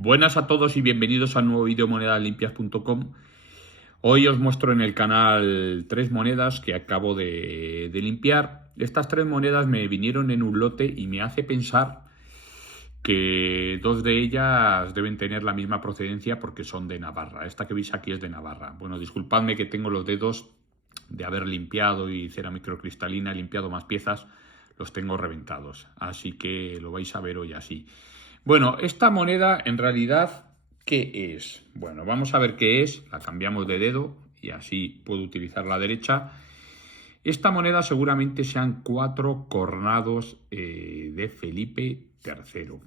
Buenas a todos y bienvenidos al nuevo vídeo monedaslimpias.com. Hoy os muestro en el canal tres monedas que acabo de limpiar. Estas tres monedas me vinieron en un lote y me hace pensar que dos de ellas deben tener la misma procedencia porque son de Navarra. Esta que veis aquí es de Navarra. Bueno, disculpadme que tengo los dedos de haber limpiado y cera microcristalina, he limpiado más piezas, los tengo reventados. Así que lo vais a ver hoy así. Bueno, esta moneda en realidad, ¿qué es? Bueno, vamos a ver qué es. La cambiamos de dedo y así puedo utilizar la derecha. Esta moneda seguramente sean 4 cornados de Felipe III.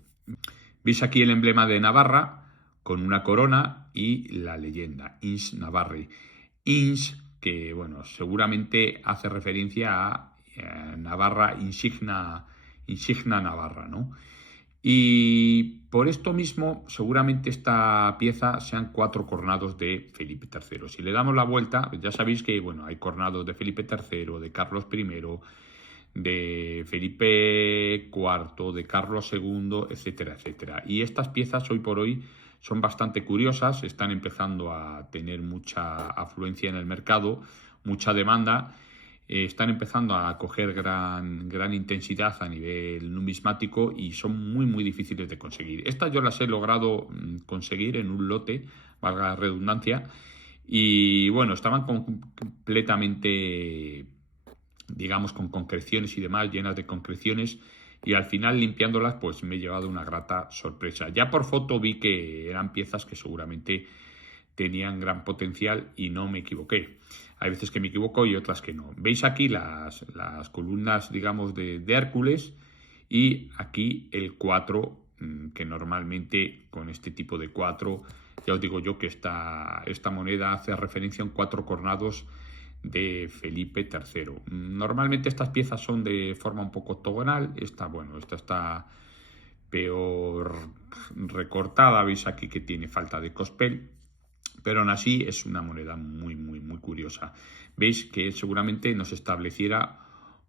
Veis aquí el emblema de Navarra con una corona y la leyenda, Ins Navarre. Ins, que bueno, seguramente hace referencia a Navarra, insignia Navarra, ¿no? Y por esto mismo, seguramente esta pieza sean 4 cornados de Felipe III. Si le damos la vuelta, ya sabéis que bueno, hay cornados de Felipe III, de Carlos I, de Felipe IV, de Carlos II, etcétera, etcétera. Y estas piezas hoy por hoy son bastante curiosas, están empezando a tener mucha afluencia en el mercado, mucha demanda. Están empezando a coger gran intensidad a nivel numismático y son muy difíciles de conseguir. Estas yo las he logrado conseguir en un lote, valga la redundancia, y bueno, estaban completamente, digamos, con concreciones y demás, llenas de concreciones, y al final limpiándolas pues me he llevado una grata sorpresa. Ya por foto vi que eran piezas que seguramente tenían gran potencial y no me equivoqué. Hay veces que me equivoco y otras que no. Veis aquí las columnas, digamos, de Hércules y aquí el 4, que normalmente con este tipo de 4, ya os digo yo que esta moneda hace referencia a un 4 cornados de Felipe III. Normalmente estas piezas son de forma un poco octogonal. Esta está peor recortada. Veis aquí que tiene falta de cospel. Pero aún así es una moneda muy curiosa. Veis que seguramente nos estableciera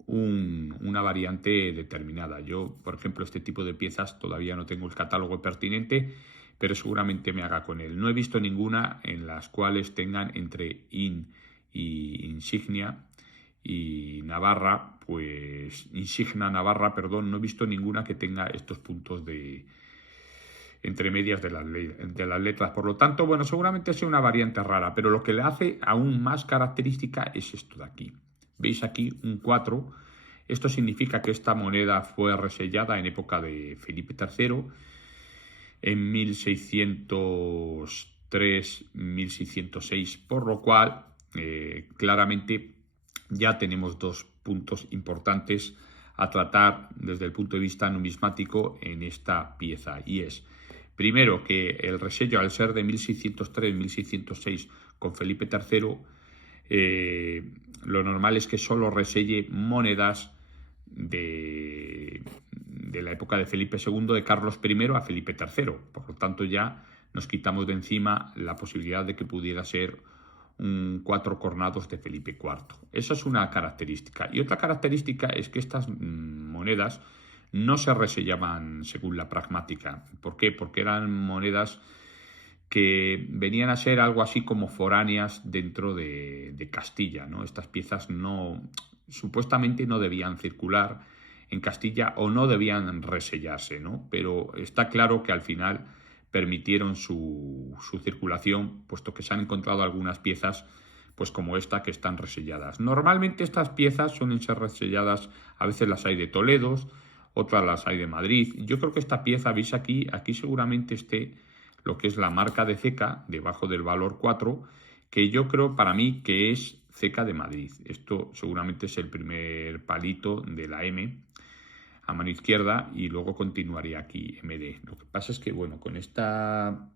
una variante determinada. Yo, por ejemplo, este tipo de piezas todavía no tengo el catálogo pertinente, pero seguramente me haga con él. No he visto ninguna en las cuales tengan entre IN y insignia y Navarra, pues insignia Navarra, perdón, no he visto ninguna que tenga estos puntos de entre medias de las letras. Por lo tanto, bueno, seguramente sea una variante rara, pero lo que le hace aún más característica es esto de aquí. Veis aquí un 4. Esto significa que esta moneda fue resellada en época de Felipe III, en 1603-1606, por lo cual claramente ya tenemos dos puntos importantes a tratar desde el punto de vista numismático en esta pieza, y es primero que el resello, al ser de 1603-1606 con Felipe III, lo normal es que solo reselle monedas de la época de Felipe II, de Carlos I a Felipe III. Por lo tanto, ya nos quitamos de encima la posibilidad de que pudiera ser un 4 cornados de Felipe IV. Esa es una característica. Y otra característica es que estas monedas no se resellaban según la pragmática. ¿Por qué? Porque eran monedas que venían a ser algo así como foráneas dentro de Castilla, ¿no? Estas piezas supuestamente no debían circular en Castilla o no debían resellarse, ¿no? Pero está claro que al final permitieron su circulación, puesto que se han encontrado algunas piezas pues como esta que están reselladas. Normalmente estas piezas suelen ser reselladas, a veces las hay de Toledo, otras las hay de Madrid. Yo creo que esta pieza, veis aquí seguramente esté lo que es la marca de ceca debajo del valor 4, que yo creo para mí que es ceca de Madrid. Esto seguramente es el primer palito de la M a mano izquierda y luego continuaría aquí MD. Lo que pasa es que, bueno, con esta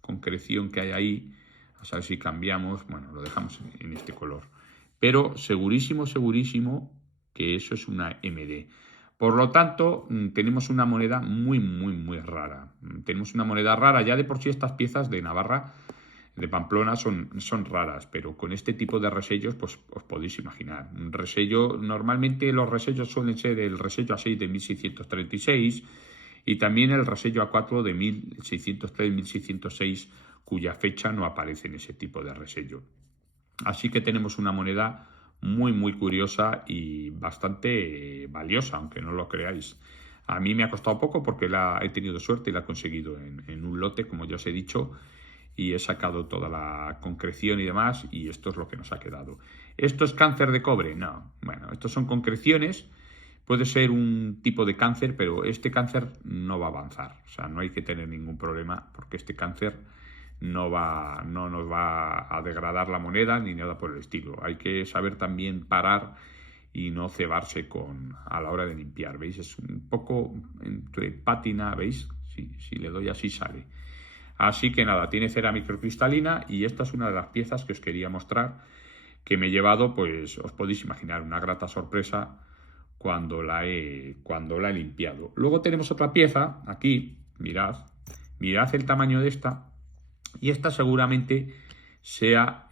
concreción que hay ahí, a saber si cambiamos, bueno, lo dejamos en este color. Pero segurísimo que eso es una MD. Por lo tanto, tenemos una moneda muy rara. Tenemos una moneda rara. Ya de por sí estas piezas de Navarra, de Pamplona, son raras, pero con este tipo de resellos, pues os podéis imaginar. Un resello, normalmente los resellos suelen ser el resello A6 de 1636, y también el resello A4 de 1603-1606, cuya fecha no aparece en ese tipo de resello. Así que tenemos una moneda muy curiosa y bastante valiosa, aunque no lo creáis. A mí me ha costado poco porque he tenido suerte y la he conseguido en un lote, como ya os he dicho, y he sacado toda la concreción y demás, y esto es lo que nos ha quedado. ¿Esto es cáncer de cobre? No. Bueno, estos son concreciones. Puede ser un tipo de cáncer, pero este cáncer no va a avanzar. O sea, no hay que tener ningún problema porque este cáncer no nos va a degradar la moneda ni nada por el estilo. Hay que saber también parar y no cebarse a la hora de limpiar. ¿Veis? Es un poco entre pátina, ¿veis? Si le doy así sale. Así que nada, tiene cera microcristalina y esta es una de las piezas que os quería mostrar, que me he llevado, pues os podéis imaginar, una grata sorpresa cuando la he limpiado. Luego tenemos otra pieza, aquí, mirad el tamaño de esta, y esta seguramente sean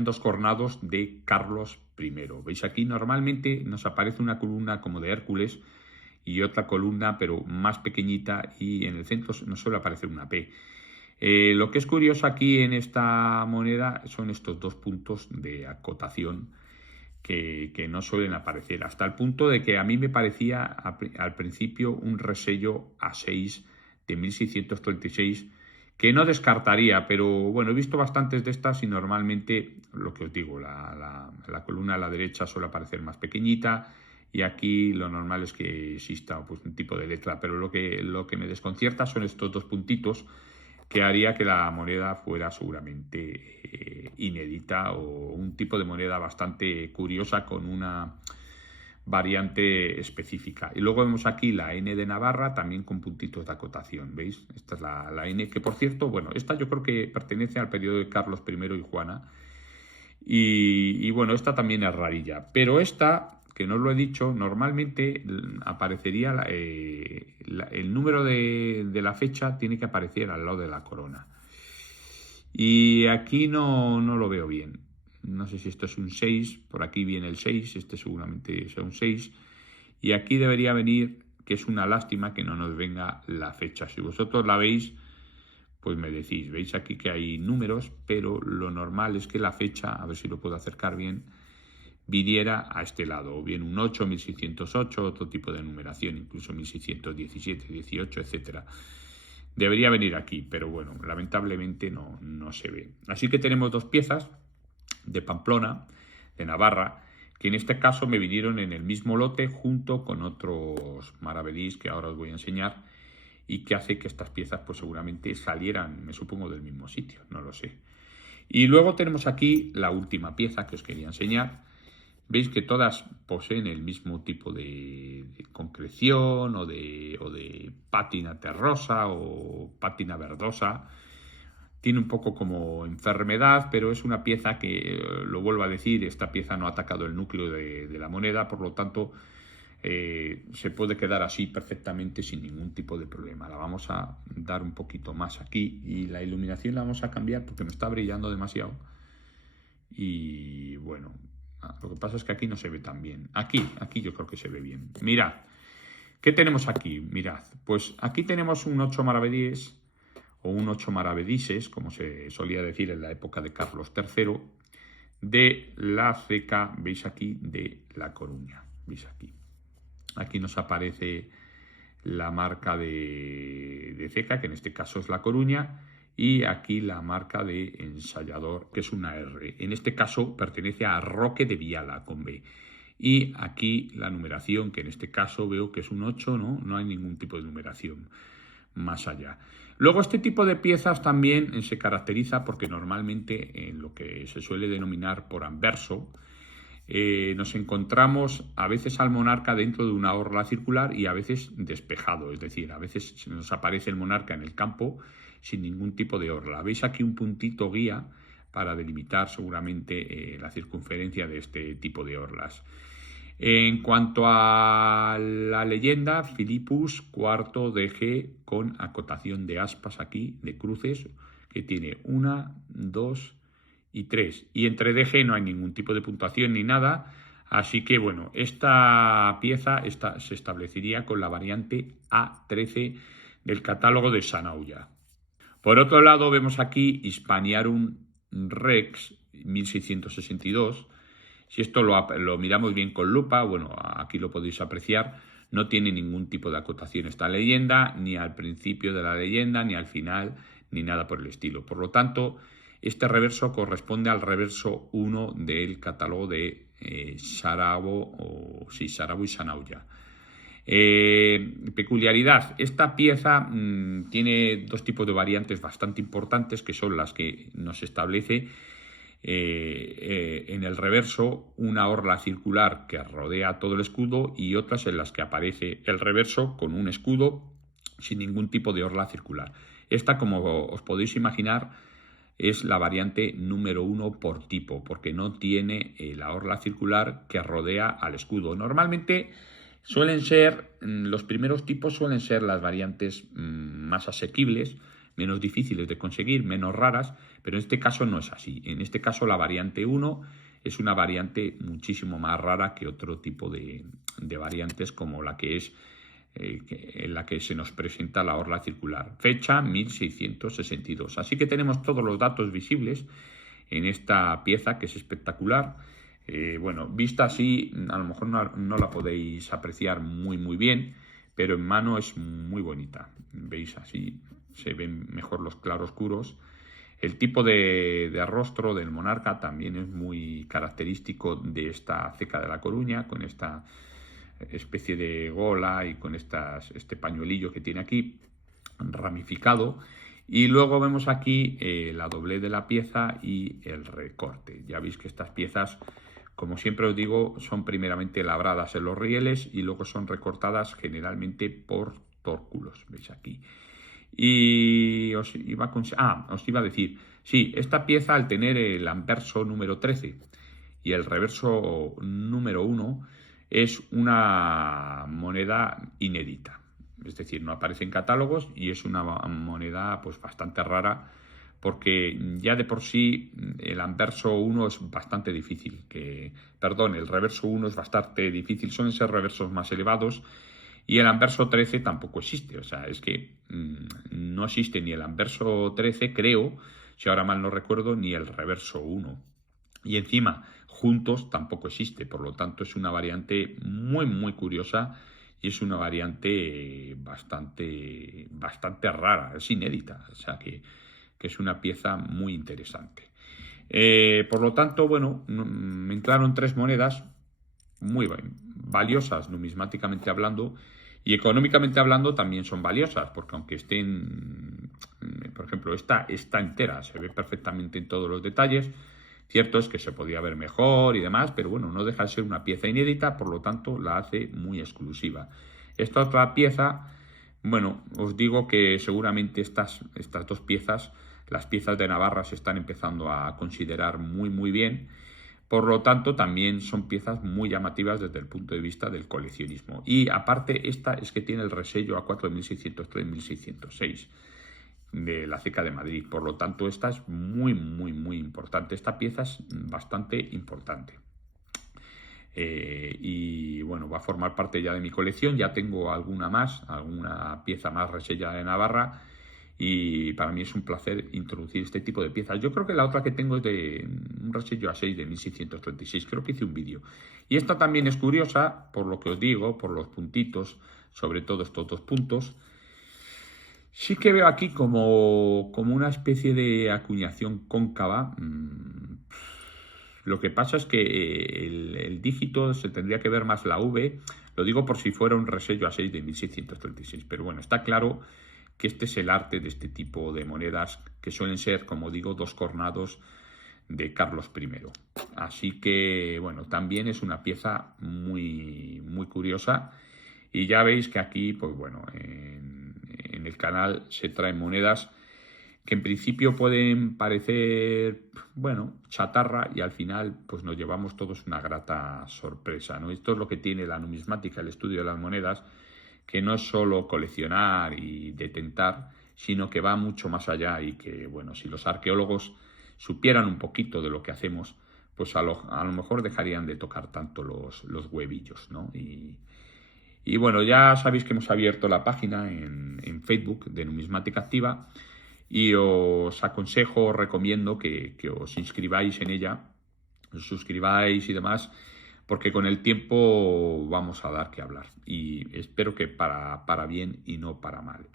dos cornados de Carlos I. ¿Veis? Aquí normalmente nos aparece una columna como de Hércules y otra columna pero más pequeñita, y en el centro nos suele aparecer una P. Lo que es curioso aquí en esta moneda son estos dos puntos de acotación que no suelen aparecer, hasta el punto de que a mí me parecía al principio un resello A6 de 1636 que no descartaría, pero bueno, he visto bastantes de estas y normalmente, lo que os digo, la columna a la derecha suele aparecer más pequeñita, y aquí lo normal es que exista pues un tipo de letra, pero lo que me desconcierta son estos dos puntitos, que haría que la moneda fuera seguramente inédita, o un tipo de moneda bastante curiosa con una variante específica. Y luego vemos aquí la N de Navarra, también con puntitos de acotación, ¿veis? Esta es la N, que por cierto, bueno, esta yo creo que pertenece al periodo de Carlos I y Juana, y bueno, esta también es rarilla, pero esta, que no os lo he dicho, normalmente aparecería el número de la fecha tiene que aparecer al lado de la corona. Y aquí no lo veo bien. No sé si esto es un 6, por aquí viene el 6, este seguramente sea un 6. Y aquí debería venir, que es una lástima que no nos venga la fecha. Si vosotros la veis, pues me decís. Veis aquí que hay números, pero lo normal es que la fecha, a ver si lo puedo acercar bien, viniera a este lado, o bien un 8, 1608, otro tipo de numeración, incluso 1617, 18, etcétera. Debería venir aquí, pero bueno, lamentablemente no se ve. Así que tenemos dos piezas de Pamplona, de Navarra, que en este caso me vinieron en el mismo lote junto con otros maravedís que ahora os voy a enseñar, y que hace que estas piezas pues seguramente salieran, me supongo, del mismo sitio, no lo sé. Y luego tenemos aquí la última pieza que os quería enseñar. Veis que todas poseen el mismo tipo de concreción o de pátina terrosa o pátina verdosa. Tiene un poco como enfermedad, pero es una pieza que, lo vuelvo a decir, esta pieza no ha atacado el núcleo de la moneda, por lo tanto se puede quedar así perfectamente sin ningún tipo de problema. La vamos a dar un poquito más aquí y la iluminación la vamos a cambiar porque me está brillando demasiado. Y bueno, lo que pasa es que aquí no se ve tan bien. Aquí yo creo que se ve bien. Mirad, ¿qué tenemos aquí? Mirad, pues aquí tenemos un 8 maravedíes o un 8 maravedises, como se solía decir en la época de Carlos III, de la ceca, veis aquí, de La Coruña. Veis aquí. Aquí nos aparece la marca de ceca, que en este caso es La Coruña, y aquí la marca de ensayador, que es una R. En este caso pertenece a Roque de Viala, con B. Y aquí la numeración, que en este caso veo que es un 8, no hay ningún tipo de numeración más allá. Luego, este tipo de piezas también se caracteriza porque normalmente en lo que se suele denominar por anverso, nos encontramos a veces al monarca dentro de una orla circular y a veces despejado, es decir, a veces nos aparece el monarca en el campo sin ningún tipo de orla. Veis aquí un puntito guía para delimitar seguramente la circunferencia de este tipo de orlas. En cuanto a la leyenda, Philippus IV DG, con acotación de aspas aquí, de cruces, que tiene 1, 2 y 3. Y entre DG no hay ningún tipo de puntuación ni nada. Así que bueno, esta pieza se establecería con la variante A13 del catálogo de Sanaulla. Por otro lado, vemos aquí Hispaniarum Rex 1662. Si esto lo miramos bien con lupa, bueno, aquí lo podéis apreciar, no tiene ningún tipo de acotación esta leyenda, ni al principio de la leyenda, ni al final, ni nada por el estilo. Por lo tanto, este reverso corresponde al reverso 1 del catálogo de Sarabo y Sanaulla. Peculiaridad, esta pieza tiene dos tipos de variantes bastante importantes, que son las que nos establece en el reverso una orla circular que rodea todo el escudo y otras en las que aparece el reverso con un escudo sin ningún tipo de orla circular. Esta, como os podéis imaginar, es la variante número 1 por tipo, porque no tiene la orla circular que rodea al escudo. Normalmente suelen ser, los primeros tipos suelen ser las variantes más asequibles, menos difíciles de conseguir, menos raras, pero en este caso no es así. En este caso la variante 1 es una variante muchísimo más rara que otro tipo de variantes como la que es en la que se nos presenta la orla circular. Fecha 1662. Así que tenemos todos los datos visibles en esta pieza, que es espectacular. Bueno, vista así, a lo mejor no la podéis apreciar muy bien, pero en mano es muy bonita. Veis, así se ven mejor los claroscuros. El tipo de rostro del monarca también es muy característico de esta ceca de La Coruña, con esta especie de gola y con este pañuelillo que tiene aquí ramificado. Y luego vemos aquí la doblez de la pieza y el recorte. Ya veis que estas piezas, como siempre os digo, son primeramente labradas en los rieles y luego son recortadas generalmente por tórculos. Veis aquí. Y os iba a decir, sí, esta pieza, al tener el anverso número 13 y el reverso número 1, es una moneda inédita. Es decir, no aparece en catálogos y es una moneda pues bastante rara, porque ya de por sí el anverso 1 es bastante difícil. El reverso 1 es bastante difícil, suelen ser reversos más elevados, y el anverso 13 tampoco existe. O sea, es que no existe ni el anverso 13, creo, si ahora mal no recuerdo, ni el reverso 1. Y encima, juntos tampoco existe. Por lo tanto, es una variante muy curiosa y es una variante bastante rara, es inédita. O sea, que es una pieza muy interesante. Por lo tanto, bueno, me entraron tres monedas muy valiosas numismáticamente hablando, y económicamente hablando también son valiosas, porque aunque estén, por ejemplo, esta está entera, se ve perfectamente en todos los detalles. Cierto es que se podía ver mejor y demás, pero bueno, no deja de ser una pieza inédita, por lo tanto la hace muy exclusiva. Esta otra pieza, bueno, os digo que seguramente estas dos piezas, las piezas de Navarra, se están empezando a considerar muy bien. Por lo tanto, también son piezas muy llamativas desde el punto de vista del coleccionismo. Y aparte, esta es que tiene el resello A4 1603-1606 de la ceca de Madrid. Por lo tanto, esta es muy importante. Esta pieza es bastante importante. Y bueno, va a formar parte ya de mi colección. Ya tengo alguna pieza más resellada de Navarra, y para mí es un placer introducir este tipo de piezas. Yo creo que la otra que tengo es de un resello A6 de 1636, creo que hice un vídeo. Y esta también es curiosa, por lo que os digo, por los puntitos, sobre todo estos dos puntos. Sí que veo aquí como una especie de acuñación cóncava. Lo que pasa es que el dígito se tendría que ver más la V. Lo digo por si fuera un resello A6 de 1636. Pero bueno, está claro que este es el arte de este tipo de monedas, que suelen ser, como digo, dos cornados de Carlos I. Así que, bueno, también es una pieza muy curiosa. Y ya veis que aquí, pues bueno, en el canal se traen monedas que en principio pueden parecer, bueno, chatarra, y al final pues nos llevamos todos una grata sorpresa, ¿no? Esto es lo que tiene la numismática, el estudio de las monedas, que no es solo coleccionar y detentar, sino que va mucho más allá, y que, bueno, si los arqueólogos supieran un poquito de lo que hacemos, pues a lo mejor dejarían de tocar tanto los huevillos, ¿no? Y bueno, ya sabéis que hemos abierto la página en Facebook de Numismática Activa y os aconsejo, os recomiendo que os inscribáis en ella, os suscribáis y demás, porque con el tiempo vamos a dar que hablar y espero que para bien y no para mal.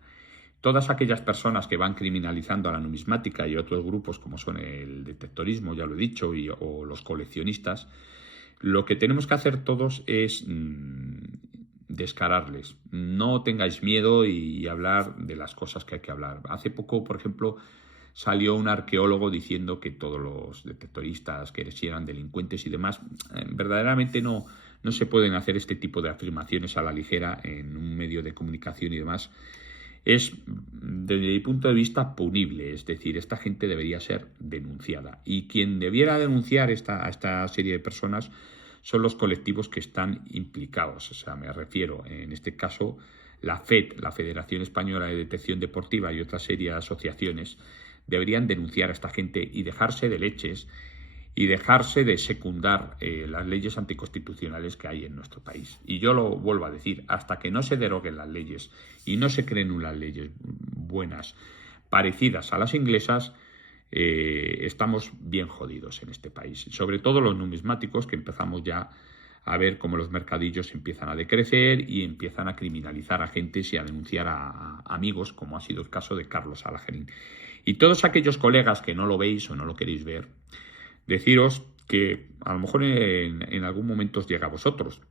Todas aquellas personas que van criminalizando a la numismática y otros grupos como son el detectorismo, ya lo he dicho, o los coleccionistas, lo que tenemos que hacer todos es descararles. No tengáis miedo y hablar de las cosas que hay que hablar. Hace poco, por ejemplo, salió un arqueólogo diciendo que todos los detectoristas que eran delincuentes y demás. Verdaderamente no se pueden hacer este tipo de afirmaciones a la ligera en un medio de comunicación y demás. Es, desde mi punto de vista, punible. Es decir, esta gente debería ser denunciada. Y quien debiera denunciar a esta serie de personas son los colectivos que están implicados. O sea, me refiero, en este caso, la FED, la Federación Española de Detección Deportiva, y otra serie de asociaciones, deberían denunciar a esta gente y dejarse de leches y dejarse de secundar las leyes anticonstitucionales que hay en nuestro país. Y yo lo vuelvo a decir, hasta que no se deroguen las leyes y no se creen unas leyes buenas, parecidas a las inglesas, estamos bien jodidos en este país. Sobre todo los numismáticos, que empezamos ya a ver cómo los mercadillos empiezan a decrecer y empiezan a criminalizar a gentes y a denunciar a amigos, como ha sido el caso de Carlos Alajerín. Y todos aquellos colegas que no lo veis o no lo queréis ver, deciros que a lo mejor en algún momento os llega a vosotros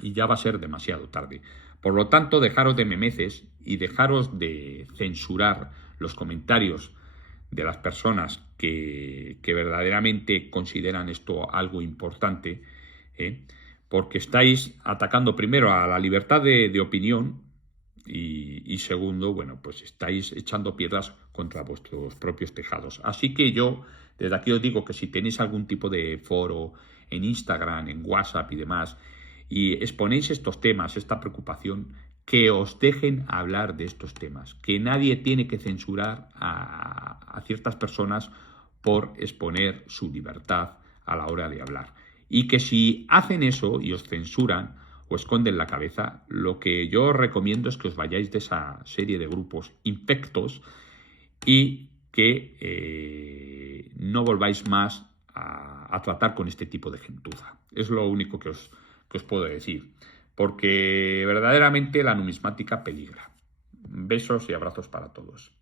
y ya va a ser demasiado tarde. Por lo tanto, dejaros de memeces y dejaros de censurar los comentarios de las personas que verdaderamente consideran esto algo importante, porque estáis atacando primero a la libertad de opinión y segundo, bueno, pues estáis echando piedras contra vuestros propios tejados. Así que yo desde aquí os digo que si tenéis algún tipo de foro en Instagram, en WhatsApp y demás, y exponéis estos temas, esta preocupación, que os dejen hablar de estos temas, que nadie tiene que censurar a ciertas personas por exponer su libertad a la hora de hablar. Y que si hacen eso y os censuran o esconden la cabeza, lo que yo os recomiendo es que os vayáis de esa serie de grupos infectos y que no volváis más a tratar con este tipo de gentuza. Es lo único que os puedo decir, porque verdaderamente la numismática peligra. Besos y abrazos para todos.